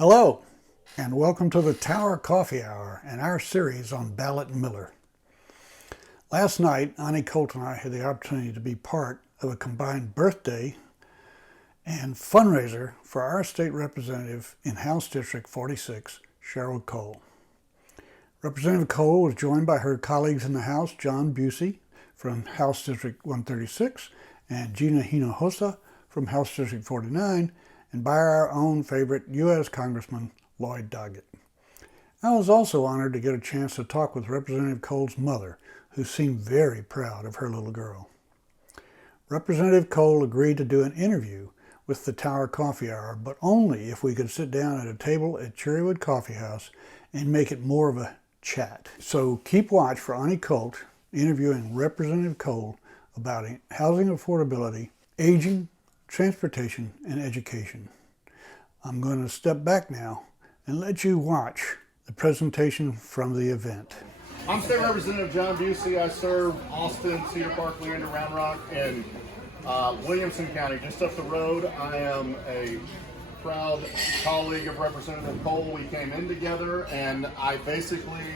Hello, and welcome to the Tower Coffee Hour and our series on Ballot and Mueller. Last night, Ani Colt and I had the opportunity to be part of a combined birthday and fundraiser for our state representative in House District 46, Sheryl Cole. Representative Cole was joined by her colleagues in the House, John Busey from House District 136 and Gina Hinojosa from House District 49, and by our own favorite U.S. Congressman Lloyd Doggett. I was also honored to get a chance to talk with Representative Cole's mother, who seemed very proud of her little girl. Representative Cole agreed to do an interview with the Tower Coffee Hour, but only if we could sit down at a table at Cherrywood Coffee House and make it more of a chat. So keep watch for Ani Colt interviewing Representative Cole about housing affordability, aging, transportation, and education. I'm going to step back now and let you watch the presentation from the event. I'm State Representative John Busey. I serve Austin, Cedar Park, Leander, Round Rock, and Williamson County, just up the road. I am a proud colleague of Representative Cole. We came in together, and I basically,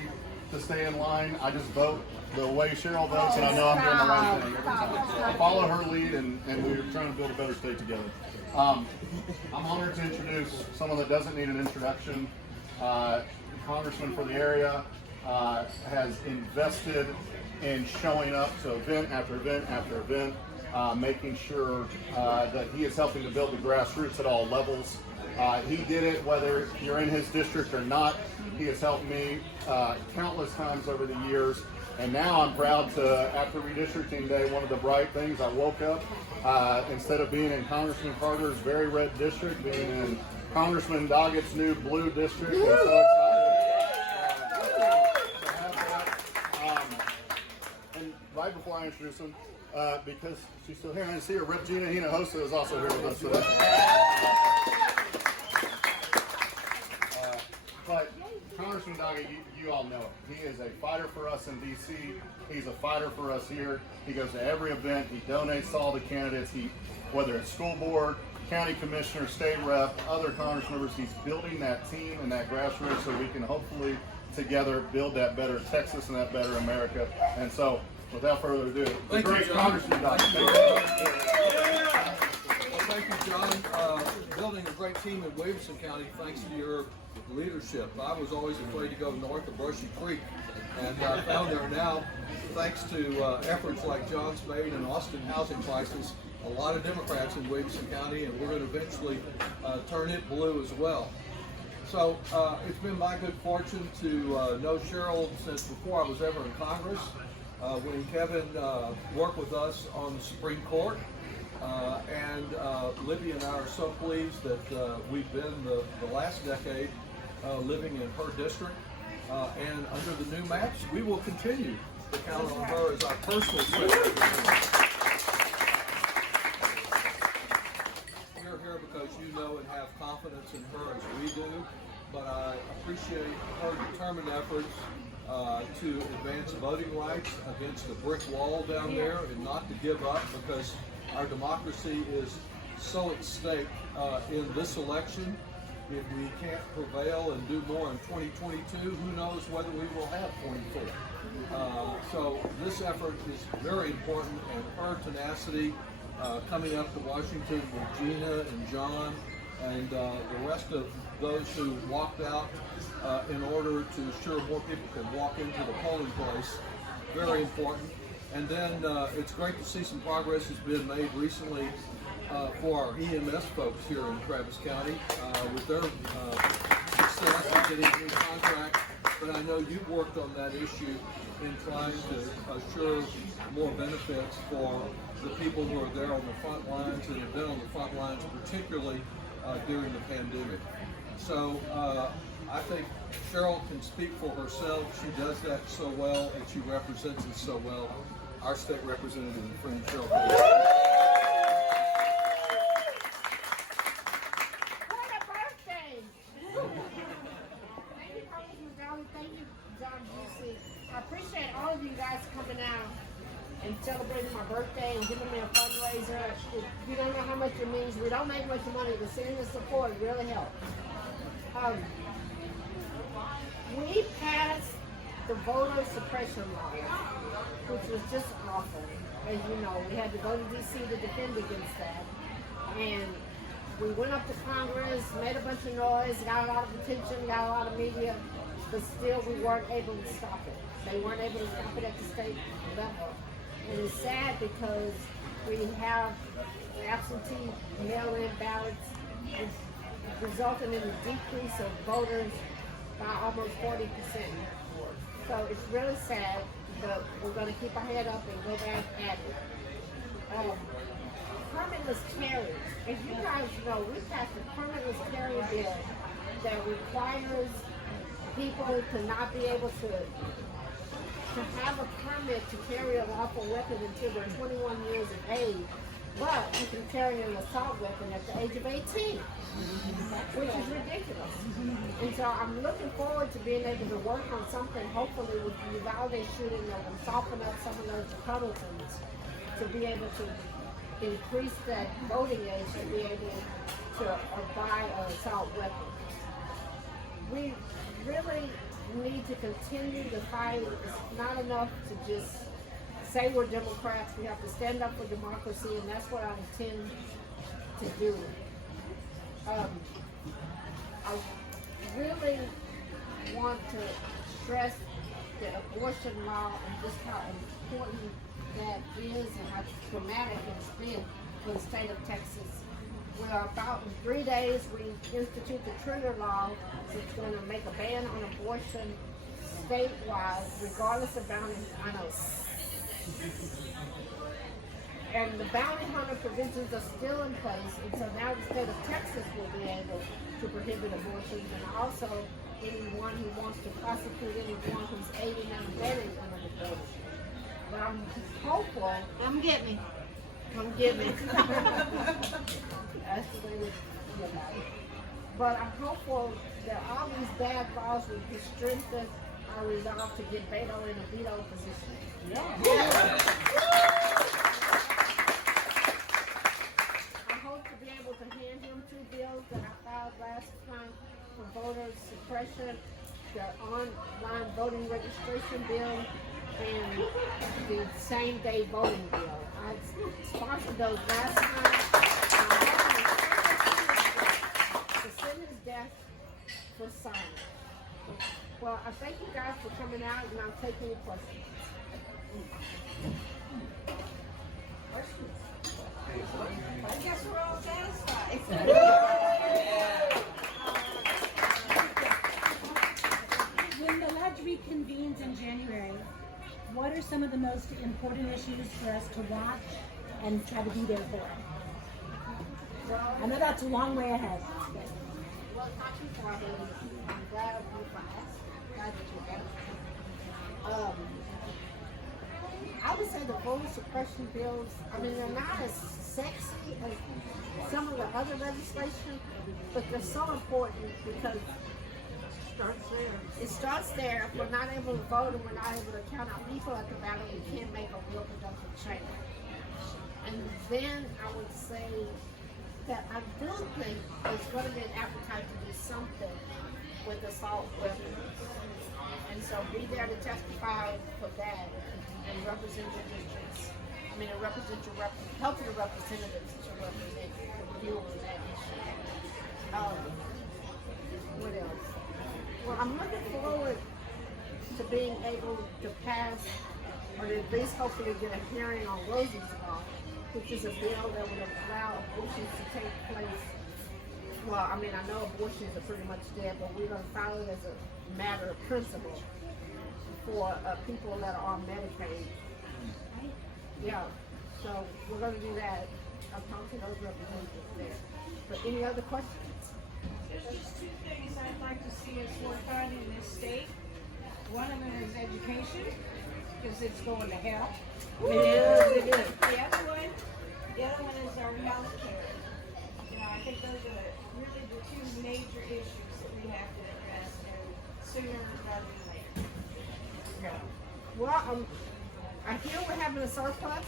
to stay in line, I just vote the way Sheryl votes, and I know I'm doing the right thing every time. I follow her lead, and we're trying to build a better state together. I'm honored to introduce someone that doesn't need an introduction. Congressman for the area, has invested in showing up to event after event after event, making sure that he is helping to build the grassroots at all levels. He did it whether you're in his district or not. He has helped me countless times over the years. And now I'm proud to, after redistricting day, one of the bright things, I woke up, instead of being in Congressman Carter's very red district, being in Congressman Doggett's new blue district. I'm so excited to have that. And right before I introduce him, because she's still here, and I see her, Rep. Gina Hinojosa is also here with us today. But Congressman Doggett, you all know it. He is a fighter for us in D.C. He's a fighter for us here. He goes to every event. He donates to all the candidates. Whether it's school board, county commissioner, state rep, other Congress members, he's building that team and that grassroots so we can hopefully together build that better Texas and that better America. And so, without further ado, the great Congressman Doggett. Thank you, John. Building a great team in Williamson County thanks to your leadership. I was always afraid to go north of Brushy Creek, and found there now, thanks to efforts like John's made in Austin housing crisis, a lot of Democrats in Williamson County, and we're going to eventually turn it blue as well. So it's been my good fortune to know Sheryl since before I was ever in Congress, when Kevin worked with us on the Supreme Court. And Libby and I are so pleased that we've been the last decade living in her district, and under the new maps, we will continue to count on her as our personal secretary. You're here because you know and have confidence in her as we do, but I appreciate her determined efforts to advance voting rights against the brick wall down there and not to give up, because our democracy is so at stake in this election. If we can't prevail and do more in 2022, who knows whether we will have 24. So this effort is very important, and her tenacity coming up to Washington with Gina and John and the rest of those who walked out in order to ensure more people could walk into the polling place, very important. And then it's great to see some progress has been made recently for our EMS folks here in Travis County with their success in getting a new contract. But I know you've worked on that issue in trying to assure more benefits for the people who are there on the front lines and have been on the front lines, particularly during the pandemic. So I think Sheryl can speak for herself. She does that so well, and she represents it so well. Our state representative and friend, Sheryl Cole. What a birthday! Thank you, Congressman Doggett. Thank you, John Busey. I appreciate all of you guys coming out and celebrating my birthday and giving me a fundraiser. You don't know how much it means. We don't make much money, but seeing the support really helps. Um, we passed the voter suppression law, which was just awful. As you know, we had to go to D.C. to defend against that. And we went up to Congress, made a bunch of noise, got a lot of attention, got a lot of media, but still we weren't able to stop it. They weren't able to stop it at the state level. And it's sad because we have absentee mail-in ballots resulting in a decrease of voters by almost 40%. So it's really sad, but we're going to keep our head up and go back at it. Permitless carry. As you guys know, we passed a permitless carry bill that requires people to not be able to have a permit to carry a lawful weapon until they're 21 years of age, but you can carry an assault weapon at the age of 18, which is ridiculous. And so I'm looking forward to being able to work on something, hopefully with the Uvalde shooting, that will soften up some of those Republicans to be able to increase that voting age to be able to buy an assault weapon. We really need to continue the fight. It's not enough to just say we're Democrats. We have to stand up for democracy, and that's what I intend to do. I really want to stress the abortion law and just how important that is and how traumatic it's been for the state of Texas. We are about in 3 days, we institute the trigger law, which is going to make a ban on abortion statewide, regardless of bounty. I know. And the bounty hunter provisions are still in place, and so now the state of Texas will be able to prohibit abortions, and also anyone who wants to prosecute anyone who's aiding and abetting an abortion. But I'm hopeful. Come get me. Come get me. That's the way we feel about it. But I'm hopeful that all these bad laws will be strengthened. Our resolve to get Beto in a veto position. Yeah. I hope to be able to hand him 2 bills that I filed last time for voter suppression, the online voting registration bill, and the same-day voting bill. I sponsored those last time. To send his death for signing. Well, I thank you guys for coming out, and I'll take any questions. I guess we're all satisfied. When the lodge reconvenes in January, what are some of the most important issues for us to watch and try to be there for? I know that's a long way ahead. Well, not too far, but I'm glad you asked. Glad that you asked. I would say the voter suppression bills, I mean, they're not as sexy as some of the other legislation, but they're so important because it starts there. If we're not able to vote and we're not able to count out people at the ballot, we can't make a real productive change. And then I would say that I do think there's going to be an appetite to do something with assault weapons. And so be there to testify for that and represent your districts. I mean, help your representatives to represent you on that issue. What else? Well, I'm looking forward to being able to pass, or at least hopefully get a hearing on Rosie's Law, which is a bill that would allow abortions to take place. Well, I mean, I know abortions are pretty much dead, but we're going to follow it as a matter of principle for people that are on Medicaid. Yeah, so we're going to do that. I'll talk to those representatives there. But any other questions? There's just 2 things I'd like to see us work on in this state. One of them is education, because it's going to hell. It is. The other one is our health care. You know, I think those are really the 2 major issues that we have to address, and sooner rather than later. Well, I hear we're having a surplus,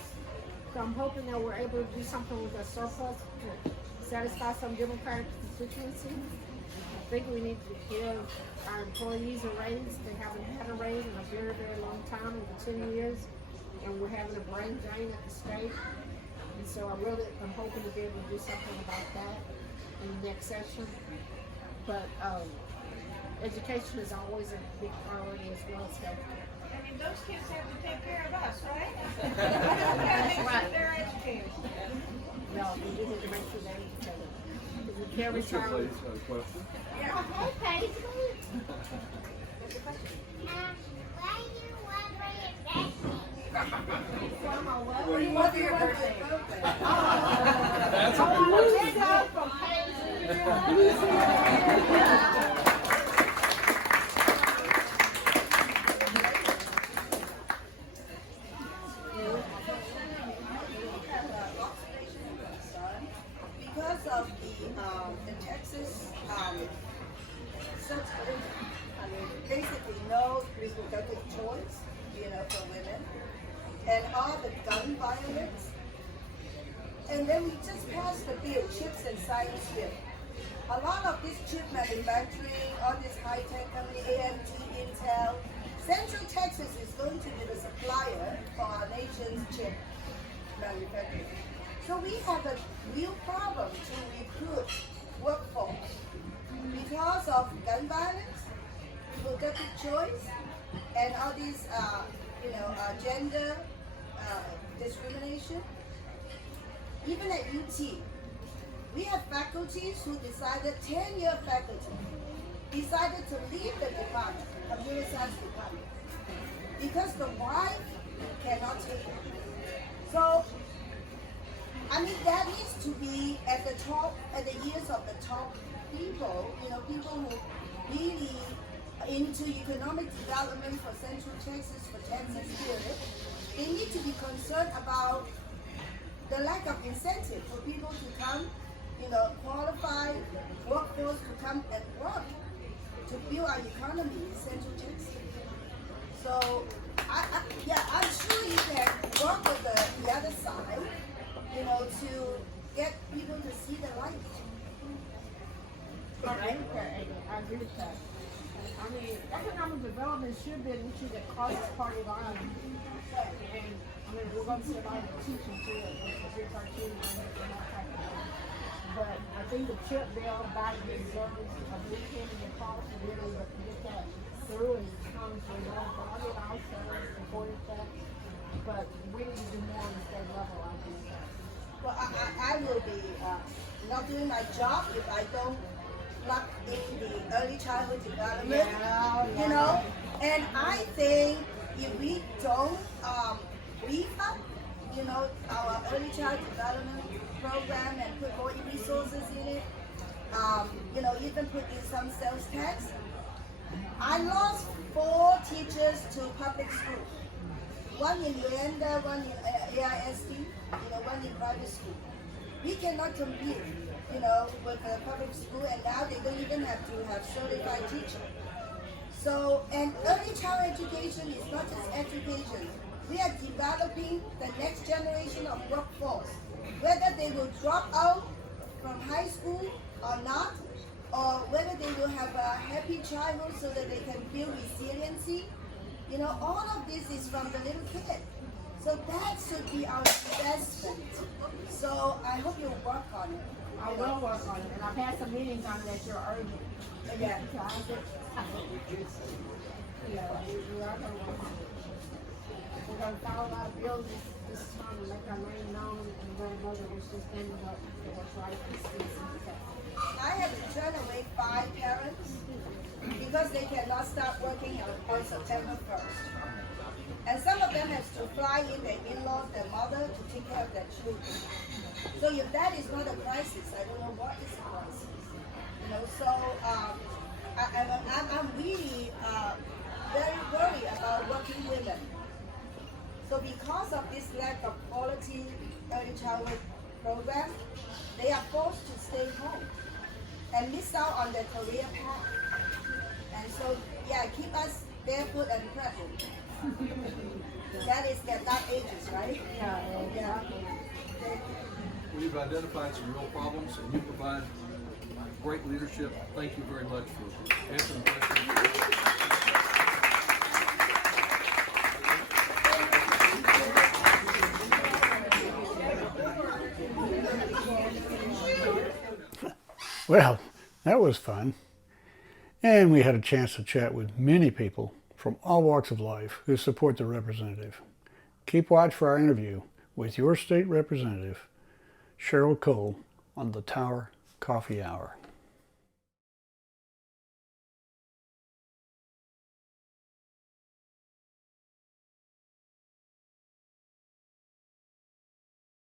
so I'm hoping that we're able to do something with that surplus to satisfy some Democratic constituency. I think we need to give our employees a raise. They haven't had a raise in a very, very long time, over 10 years. And we're having a brain drain at the state. And so I'm hoping to be able to do something about that in the next session. But education is always a big priority as well as healthcare. I mean, those kids have to take care of us, right? We gotta make sure they're educated. No, we do need to make sure they're educated. Because we can't Mr. retire. Blaze has a question. Yeah. Hey, Patty, come here. What do you want for your birthday? That's I a good want to question. pick up from Patty. Because of the Texas search, basically no reproductive choice, for women, and all the gun violence. And then we just passed the bill, chips and science bill. A lot of this chip manufacturing, all this high-tech company, AMT, Intel, Central Texas is going to be the supplier for our nation's chip manufacturing. So we have a real problem to recruit workforce because of gun violence, reproductive choice, and all these, gender discrimination. Even at UT, we have faculties who decided, 10-year faculty, decided to leave the department, computer science department, because the wife cannot take it. So, that needs to be at the top, at the ears of the top people, people who really into economic development for Central Texas, for Texas period. They need to be concerned about the lack of incentive for people to come, qualified workforce to come and work to build our economy in Central Texas. So, I'm sure you can work with the other side, to get people to see the light. I agree with that. I mean, economic development should be an issue that crosses party lines. And we're going to see a lot of teaching to it, with our children and that type of thing. But I think the chip bill back deserves a big hand in the call to really get that through and come to a long term. I mean, I also supported that, but we need to do more on the state level, I think. Well, I will be not doing my job if I don't plug in the early childhood development, and I think if we don't beef up, our early child development program and put more resources in it, even put in some sales tax. I lost 4 teachers to public school. One in Leander, one in AISD, one in private school. We cannot compete, with the public school, and now they don't even have to have certified teacher. So, and early child education is not just education. We are developing the next generation of workforce. Whether they will drop out from high school or not, or whether they will have a happy childhood so that they can build resiliency. All of this is from the little kid. So that should be our investment. So I hope you'll work on it. I will work on it, and I've had some meetings on it that you're urgent. Yeah. We are going to work on it. We're going to file a lot of bills this time to make our name known and let them know that we're still standing up for what's right for citizens. I have turned away 5 parents because they cannot start working on September 1st. And some of them have to fly in their in-laws, their mother, to take care of their children. So if that is not a crisis, I don't know what is a crisis. So I'm really very worried about working women. So because of this lack of quality early childhood program, they are forced to stay home and miss out on their career path. And so, keep us barefoot and pregnant. That is their dark ages, right? Yeah. We've identified some real problems, and you provide great leadership. Thank you very much for answering questions. Well, that was fun. And we had a chance to chat with many people from all walks of life who support the representative. Keep watch for our interview with your state representative, Sheryl Cole, on the Tower Coffee Hour.